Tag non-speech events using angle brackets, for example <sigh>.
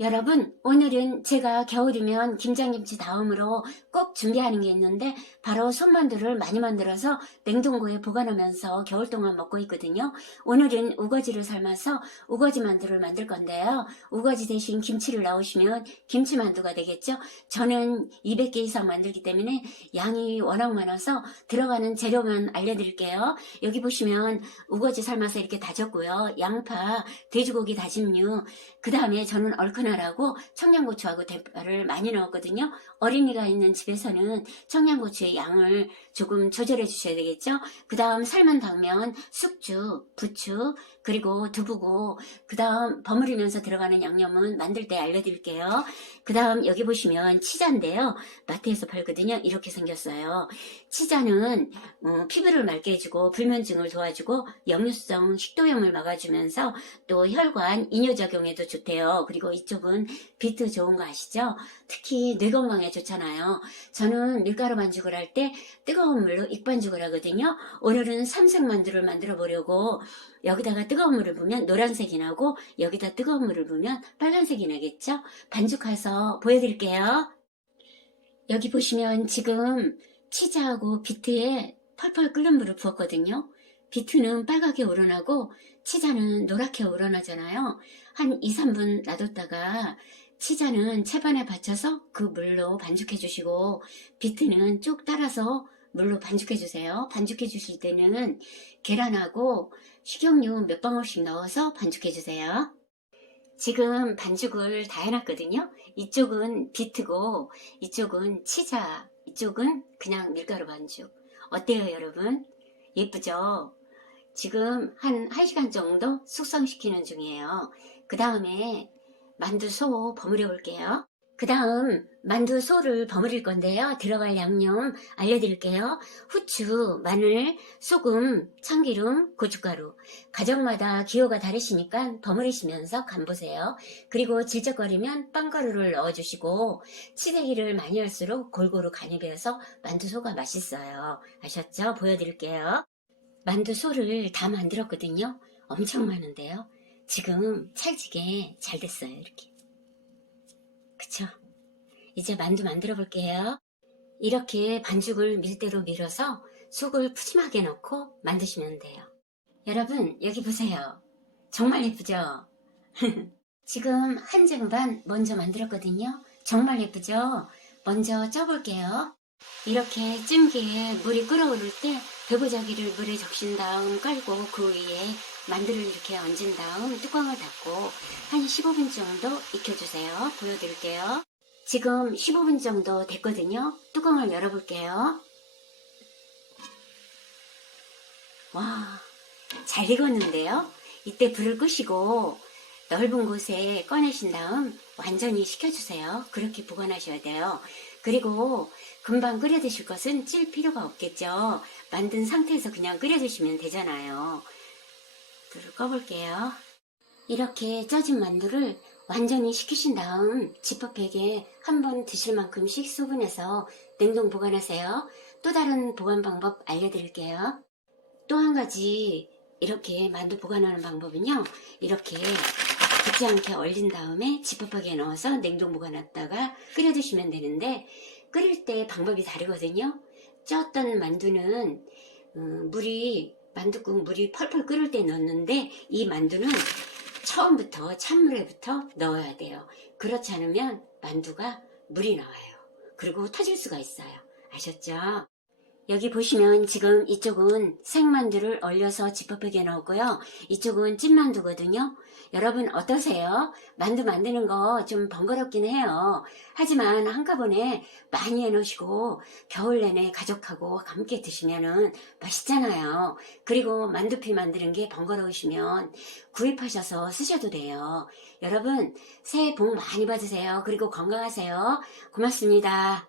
여러분, 오늘은 제가 겨울이면 김장김치 다음으로 꼭 준비하는 게 있는데 바로 손만두를 많이 만들어서 냉동고에 보관하면서 겨울 동안 먹고 있거든요. 오늘은 우거지를 삶아서 우거지 만두를 만들 건데요. 우거지 대신 김치를 넣으시면 김치만두가 되겠죠. 저는 200개 이상 만들기 때문에 양이 워낙 많아서 들어가는 재료만 알려드릴게요. 여기 보시면 우거지 삶아서 이렇게 다졌고요. 양파, 돼지고기 다짐류, 그 다음에 저는 얼큰 하라고 청양고추하고 대파를 많이 넣었거든요. 어린이가 있는 집에서는 청양고추의 양을 조금 조절해 주셔야 되겠죠. 그 다음 삶은 당면, 숙주, 부추, 그리고 두부고, 그 다음 버무리면서 들어가는 양념은 만들 때 알려드릴게요. 그 다음 여기 보시면 치자인데요. 마트에서 팔거든요. 이렇게 생겼어요. 치자는 어, 피부를 맑게 해주고 불면증을 도와주고 역류성 식도염을 막아주면서 또 혈관 이뇨작용에도 좋대요. 그리고 이쪽 은 비트 좋은 거 아시죠? 특히 뇌 건강에 좋잖아요. 저는 밀가루 반죽을 할 때 뜨거운 물로 익반죽을 하거든요. 오늘은 삼색 만두를 만들어 보려고 여기다가 뜨거운 물을 부으면 노란색이 나고 여기다 뜨거운 물을 부으면 빨간색이 나겠죠? 반죽해서 보여드릴게요. 여기 보시면 지금 치즈하고 비트에 펄펄 끓는 물을 부었거든요. 비트는 빨갛게 우러나고 치자는 노랗게 우러나잖아요. 한 2, 3분 놔뒀다가 치자는 채반에 받쳐서 그 물로 반죽해 주시고 비트는 쭉 따라서 물로 반죽해 주세요. 반죽해 주실 때는 계란하고 식용유 몇 방울씩 넣어서 반죽해 주세요. 지금 반죽을 다 해놨거든요. 이쪽은 비트고 이쪽은 치자, 이쪽은 그냥 밀가루 반죽. 어때요, 여러분? 예쁘죠? 지금 한 1시간 정도 숙성시키는 중이에요. 그 다음에 만두소 버무려 볼게요. 그 다음 만두소를 버무릴 건데요. 들어갈 양념 알려드릴게요. 후추, 마늘, 소금, 참기름, 고춧가루. 가정마다 기호가 다르시니까 버무리시면서 간 보세요. 그리고 질적거리면 빵가루를 넣어주시고 치대기를 많이 할수록 골고루 간이 배어서 만두소가 맛있어요. 아셨죠? 보여드릴게요. 만두소를 다 만들었거든요. 엄청 많은데요. 지금 찰지게 잘 됐어요. 이렇게. 그쵸? 이제 만두 만들어 볼게요. 이렇게 반죽을 밀대로 밀어서 속을 푸짐하게 넣고 만드시면 돼요. 여러분, 여기 보세요. 정말 예쁘죠? <laughs> 지금 한 쟁반 먼저 만들었거든요. 정말 예쁘죠? 먼저 쪄볼게요. 이렇게 찜기에 물이 끓어오를 때 배보자기를 물에 적신 다음 깔고 그 위에 만두를 이렇게 얹은 다음 뚜껑을 닫고 한 15분 정도 익혀주세요. 보여드릴게요. 지금 15분 정도 됐거든요. 뚜껑을 열어볼게요. 와, 잘 익었는데요? 이때 불을 끄시고 넓은 곳에 꺼내신 다음 완전히 식혀주세요. 그렇게 보관하셔야 돼요. 그리고 금방 끓여 드실 것은 찔 필요가 없겠죠. 만든 상태에서 그냥 끓여 드시면 되잖아요. 불을 꺼볼게요. 이렇게 쪄진 만두를 완전히 식히신 다음 지퍼백에 한 번 드실 만큼씩 소분해서 냉동 보관하세요. 또 다른 보관 방법 알려드릴게요. 또 한 가지 이렇게 만두 보관하는 방법은요. 이렇게 굳지 않게 얼린 다음에 지퍼백에 넣어서 냉동 보관했다가 끓여 드시면 되는데 끓일 때 방법이 다르거든요. 쪘던 만두는 음, 물이 만두국 물이 펄펄 끓을 때 넣는데 이 만두는 처음부터 찬물에부터 넣어야 돼요. 그렇지 않으면 만두가 물이 나와요. 그리고 터질 수가 있어요. 아셨죠? 여기 보시면 지금 이쪽은 생만두를 얼려서 지퍼백에 넣었고요. 이쪽은 찐만두거든요. 여러분 어떠세요? 만두 만드는 거 좀 번거롭긴 해요. 하지만 한꺼번에 많이 해놓으시고 겨울 내내 가족하고 함께 드시면은 맛있잖아요. 그리고 만두피 만드는 게 번거로우시면 구입하셔서 쓰셔도 돼요. 여러분 새해 복 많이 받으세요. 그리고 건강하세요. 고맙습니다.